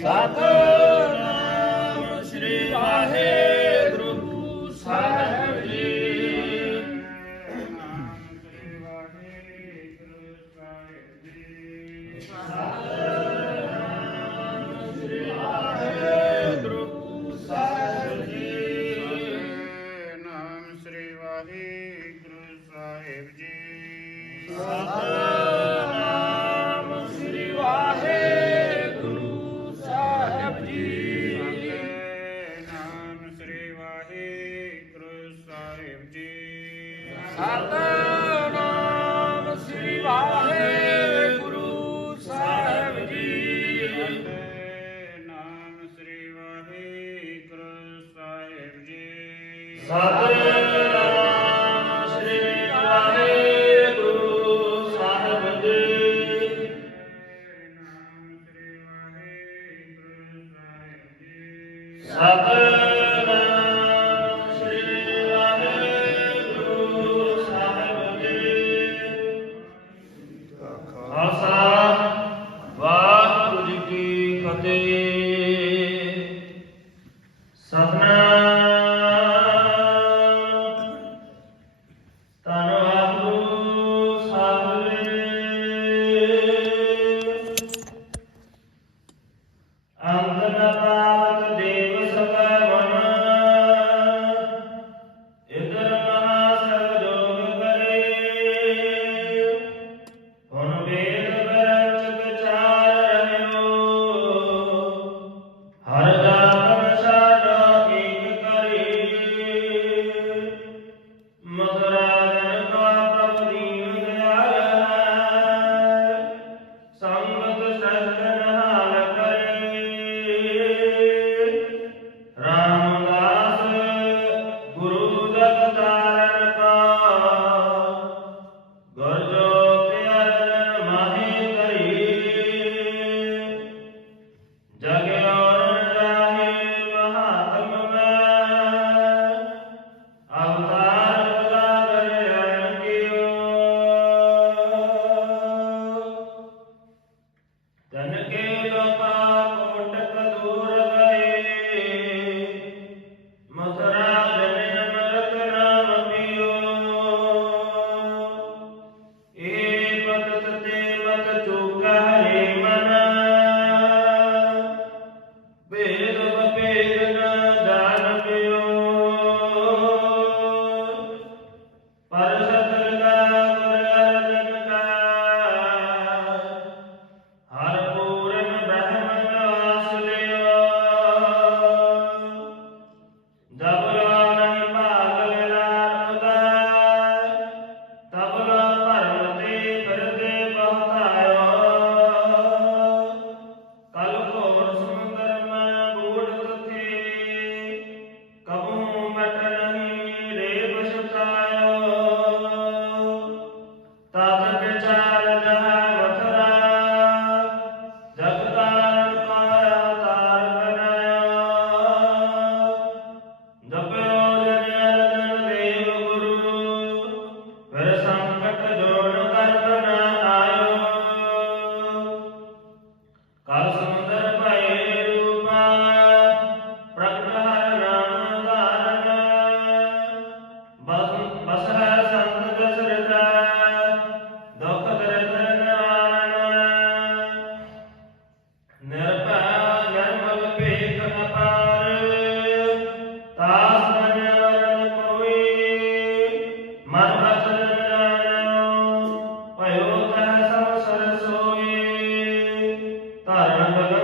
Sato. ஆனந்த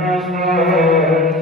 Christmas.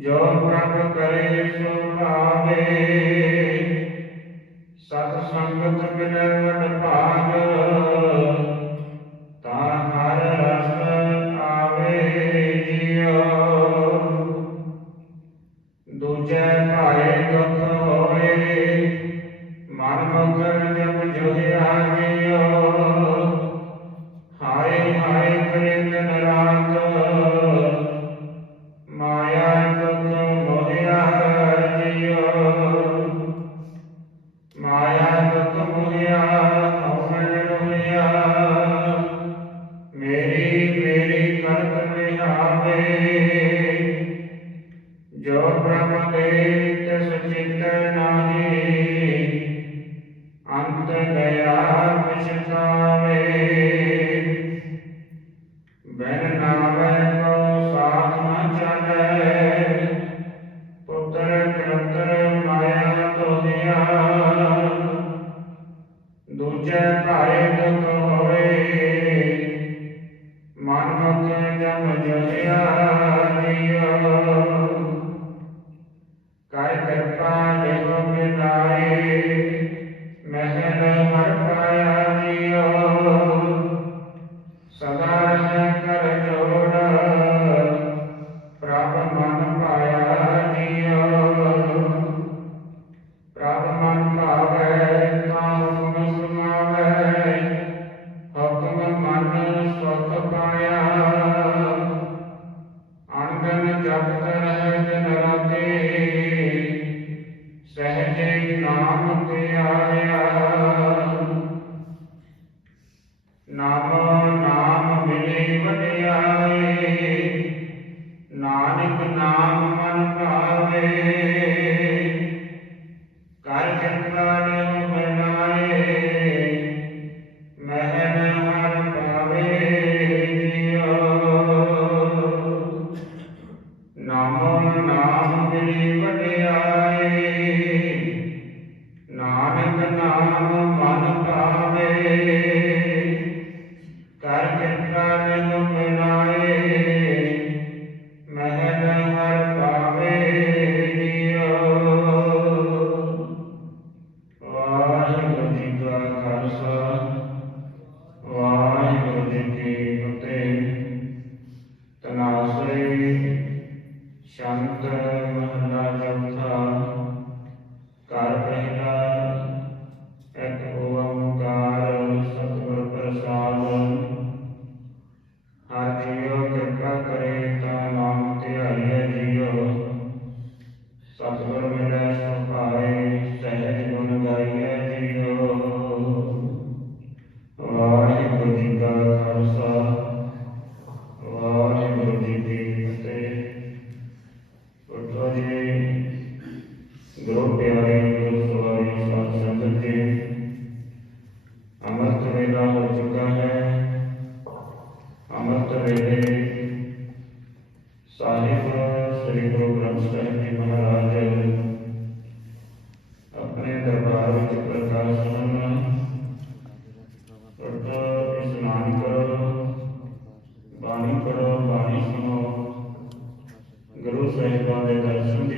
ਜੋ ਪ੍ਰਭ ਕਰੇ ਸੋ ਭਾਵੇ।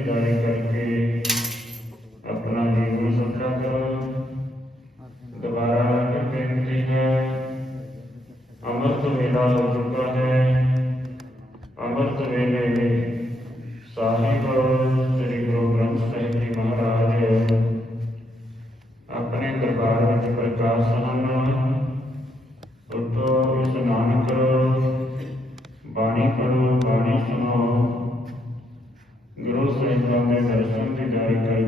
कार्य करके अपना जीवन सत्रा करो दोबारा विनती है। अमृत मेला हो चुका है। अमृत मेले में साहिब श्री गुरु ग्रंथ साहिब जी महाराज अपने दरबार में प्रकाश ਹਨ उठो, स्नान करो, बाणी पढ़ो Amen.